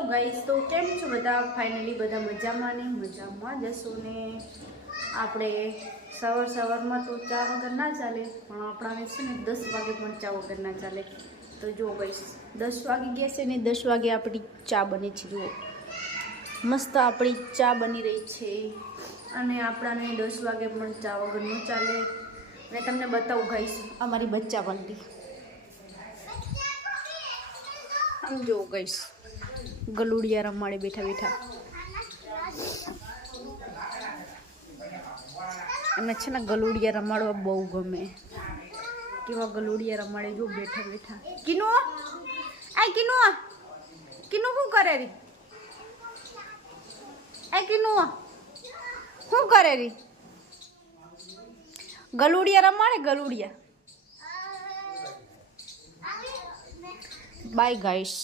Hello guys, તો કેમ છો બધા? ફાઇનલી બધા મજામાં ને મજામાં જશો ને. આપણે સવારમાં તો ચા વગર ના ચાલે, પણ આપણાને છે ને 10 વાગે પણ ચા વગર ના ચાલે. તો જો ગાઈસ 10 વાગી ગયા છે ને 10 વાગે આપણી ચા બને છે. જુઓ મસ્ત આપણી ચા બની રહી છે અને આપણાને 10 વાગે પણ ચા વગર ન ચાલે. અને તમને બતાવું ગાઈસ અમારી બચ્ચા વાલી આમ જો ગાઈસ ગલુડિયા રમાડે બેઠા બેઠા. એમને છે ને ગલુડિયા રમાડવા બહુ ગમે. કેવા ગલુડિયા રમાડે જો બેઠા બેઠા. કિનો આ કિનો શું કરે રી? આ કિનો શું કરે રી? ગલુડિયા રમાડે ગલુડિયા. Bye guys.